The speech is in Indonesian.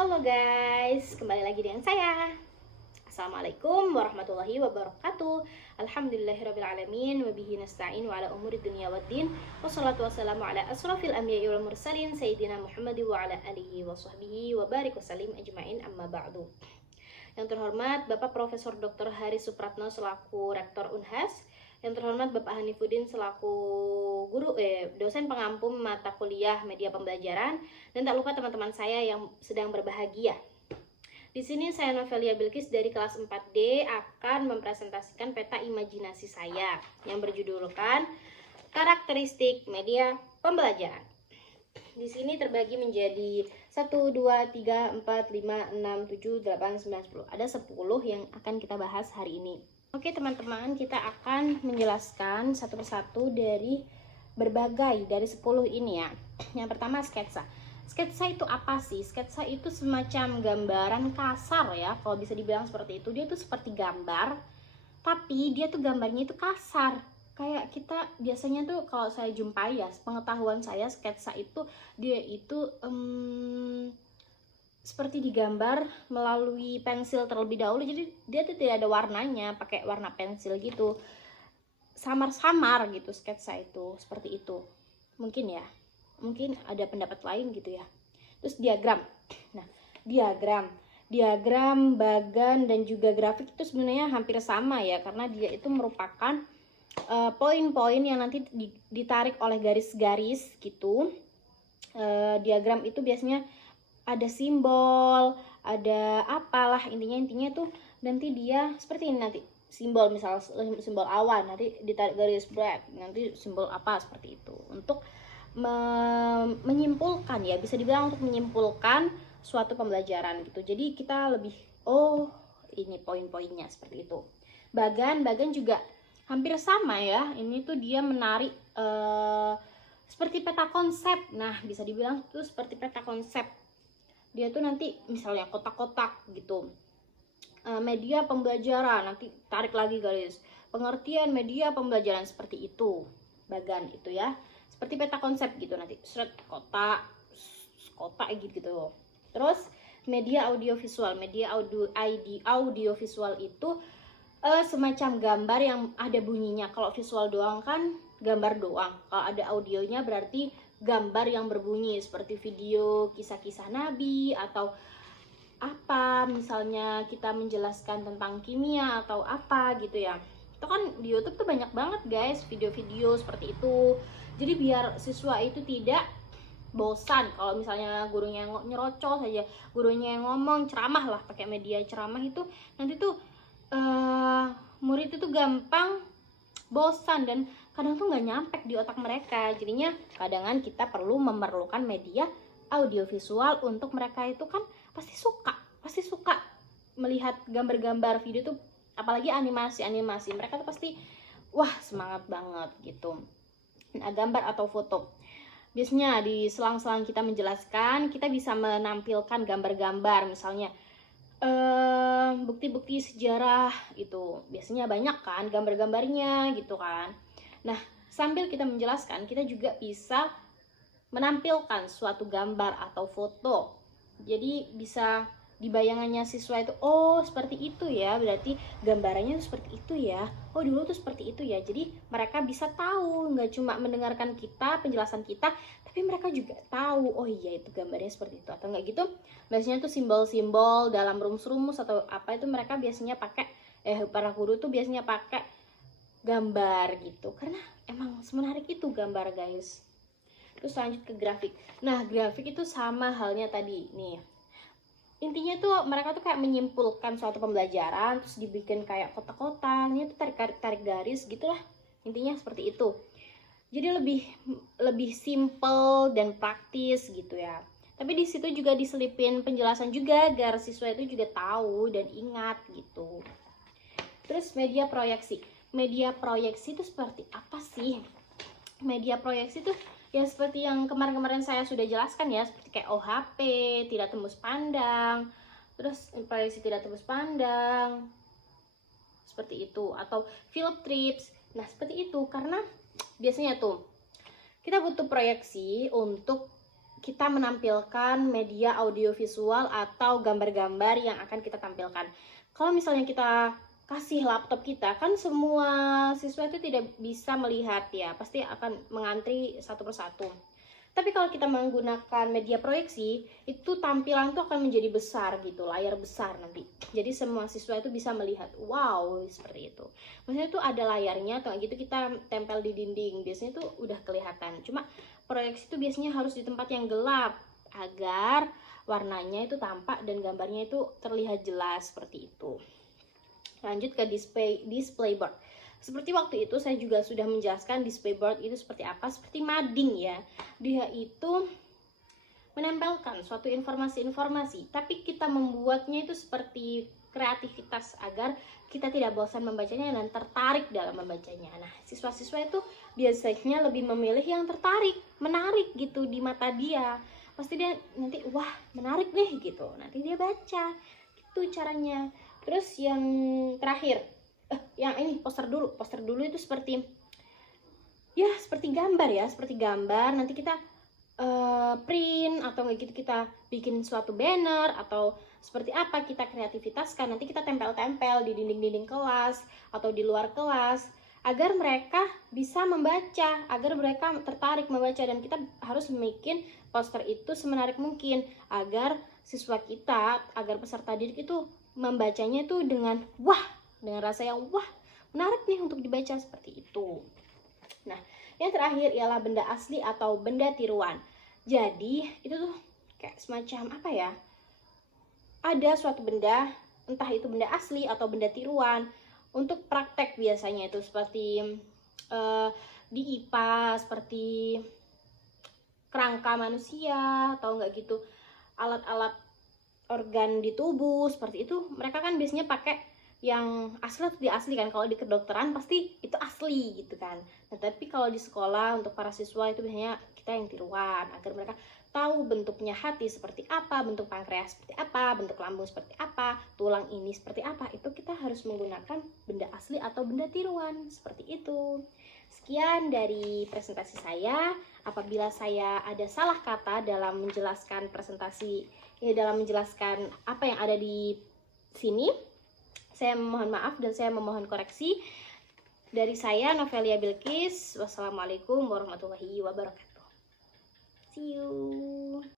Halo guys, kembali lagi dengan saya. Assalamualaikum warahmatullahi wabarakatuh. Alhamdulillahirrabbilalamin. Wabihi nasta'in wa ala umuri dunia waddin. Wassalatu wassalamu ala asrafil anbiya'i wal mursalin Sayyidina Muhammad wa ala alihi wa sahbihi wa barik wa salim ajma'in amma ba'du. Yang terhormat Bapak Profesor Dr. Hari Supratno selaku Rektor Unhas. Yang terhormat Bapak Hanifuddin selaku dosen pengampu mata kuliah media pembelajaran, dan tak lupa teman-teman saya yang sedang berbahagia. Di sini saya Novelia Bilkis dari kelas 4D akan mempresentasikan peta imajinasi saya yang berjudulkan karakteristik media pembelajaran. Di sini terbagi menjadi 1, 2, 3, 4, 5, 6, 7, 8, 9, 10. Ada 10 yang akan kita bahas hari ini. Oke teman-teman, kita akan menjelaskan satu persatu dari 10 ini ya. Yang pertama sketsa. Sketsa itu apa sih? Sketsa itu semacam gambaran kasar ya, kalau bisa dibilang seperti itu. Dia tuh seperti gambar, tapi dia tuh gambarnya itu kasar. Kayak kita biasanya tuh kalau saya jumpai ya, pengetahuan saya sketsa itu dia itu seperti digambar melalui pensil terlebih dahulu, jadi dia tuh tidak ada warnanya, pakai warna pensil gitu, samar-samar gitu sketsa itu, seperti itu. Mungkin ya, mungkin ada pendapat lain gitu ya. Terus diagram. Nah, diagram, bagan dan juga grafik itu sebenarnya hampir sama ya, karena dia itu merupakan poin-poin yang nanti ditarik oleh garis-garis gitu. Diagram itu biasanya ada simbol, ada apalah, intinya tuh nanti dia seperti ini, nanti simbol, misal simbol awan, nanti ditarik garis break, nanti simbol apa, seperti itu, untuk menyimpulkan ya, bisa dibilang untuk menyimpulkan suatu pembelajaran gitu. Jadi kita lebih, oh ini poin-poinnya, seperti itu. Bagan juga hampir sama ya, ini tuh dia menarik seperti peta konsep. Nah, bisa dibilang itu seperti peta konsep. Dia tuh nanti misalnya kotak-kotak gitu, media pembelajaran, nanti tarik lagi garis, pengertian media pembelajaran, seperti itu. Bagan itu ya, seperti peta konsep gitu, nanti seret kotak gitu. Terus media audiovisual. Audiovisual itu semacam gambar yang ada bunyinya. Kalau visual doang kan gambar doang, kalau ada audionya berarti gambar yang berbunyi, seperti video kisah-kisah nabi atau apa, misalnya kita menjelaskan tentang kimia atau apa gitu ya. Itu kan di YouTube tuh banyak banget guys video-video seperti itu. Jadi biar siswa itu tidak bosan kalau misalnya gurunya yang nyerocos saja, gurunya yang ngomong ceramah lah, pakai media ceramah itu nanti tuh murid itu gampang bosan dan kadang tuh nggak nyampe di otak mereka. Jadinya kadangan kita memerlukan media audiovisual untuk mereka itu kan pasti suka melihat gambar-gambar video tuh, apalagi animasi mereka tuh pasti wah semangat banget gitu. Nah, gambar atau foto, biasanya di selang-selang kita menjelaskan, kita bisa menampilkan gambar-gambar, misalnya bukti-bukti sejarah itu biasanya banyak kan gambar-gambarnya gitu kan. Nah, sambil kita menjelaskan, kita juga bisa menampilkan suatu gambar atau foto. Jadi bisa di bayangannya siswa itu, oh seperti itu ya, berarti gambarannya seperti itu ya, oh dulu tuh seperti itu ya. Jadi mereka bisa tahu, nggak cuma mendengarkan kita, penjelasan kita, tapi mereka juga tahu, oh iya itu gambarnya seperti itu. Atau enggak gitu, biasanya tuh simbol-simbol dalam rumus-rumus atau apa itu mereka biasanya pakai, para guru tuh biasanya pakai gambar gitu, karena emang semenarik itu gambar guys. Terus lanjut ke grafik. Nah, grafik itu sama halnya tadi nih, intinya tuh mereka tuh kayak menyimpulkan suatu pembelajaran, terus dibikin kayak kotak-kotak, ini tuh tarik garis gitulah, intinya seperti itu. Jadi lebih simple dan praktis gitu ya. Tapi di situ juga diselipin penjelasan juga agar siswa itu juga tahu dan ingat gitu. Terus media proyeksi. Media proyeksi itu seperti apa sih? Media proyeksi itu ya seperti yang kemarin-kemarin saya sudah jelaskan ya, seperti kayak OHP, tidak tembus pandang, terus proyeksi tidak tembus pandang, seperti itu, atau field trips. Nah, seperti itu, karena biasanya tuh kita butuh proyeksi untuk kita menampilkan media audiovisual atau gambar-gambar yang akan kita tampilkan. Kalau misalnya kita kasih laptop kita, kan semua siswa itu tidak bisa melihat ya, pasti akan mengantri satu persatu. Tapi kalau kita menggunakan media proyeksi, itu tampilan tuh akan menjadi besar gitu, layar besar nanti. Jadi semua siswa itu bisa melihat, wow, seperti itu. Maksudnya tuh ada layarnya, atau gitu kita tempel di dinding, biasanya tuh udah kelihatan. Cuma proyeksi itu biasanya harus di tempat yang gelap, agar warnanya itu tampak dan gambarnya itu terlihat jelas seperti itu. Lanjut ke display board. Seperti waktu itu saya juga sudah menjelaskan display board itu seperti apa, seperti mading ya. Dia itu menempelkan suatu informasi-informasi, tapi kita membuatnya itu seperti kreativitas agar kita tidak bosan membacanya dan tertarik dalam membacanya. Nah, siswa-siswa itu biasanya lebih memilih yang tertarik, menarik gitu di mata dia. Pasti dia nanti, wah menarik deh gitu, nanti dia baca. Itu caranya. Terus yang terakhir, yang ini poster dulu itu seperti ya seperti gambar ya, seperti gambar. Nanti kita print atau nggak gitu kita bikin suatu banner atau seperti apa kita kreativitaskan, nanti kita tempel-tempel di dinding-dinding kelas atau di luar kelas agar mereka bisa membaca, agar mereka tertarik membaca. Dan kita harus bikin poster itu semenarik mungkin agar siswa kita, agar peserta didik itu membacanya itu dengan wah, dengan rasa yang wah, menarik nih untuk dibaca, seperti itu. Nah, yang terakhir ialah benda asli atau benda tiruan. Jadi, itu tuh kayak semacam apa ya? Ada suatu benda, entah itu benda asli atau benda tiruan, untuk praktek biasanya itu seperti di IPA, seperti kerangka manusia, atau enggak gitu, alat-alat organ di tubuh, seperti itu. Mereka kan biasanya pakai yang asli atau diasli kan. Kalau di kedokteran pasti itu asli gitu kan. Nah, tapi kalau di sekolah untuk para siswa itu biasanya kita yang tiruan agar mereka tahu bentuknya hati seperti apa, bentuk pankreas seperti apa, bentuk lambung seperti apa, tulang ini seperti apa. Itu kita harus menggunakan benda asli atau benda tiruan, seperti itu. Sekian dari presentasi saya. Apabila saya ada salah kata dalam menjelaskan presentasi, dalam menjelaskan apa yang ada di sini, saya memohon maaf dan saya memohon koreksi. Dari saya, Novelia Bilqis. Wassalamualaikum warahmatullahi wabarakatuh. See you.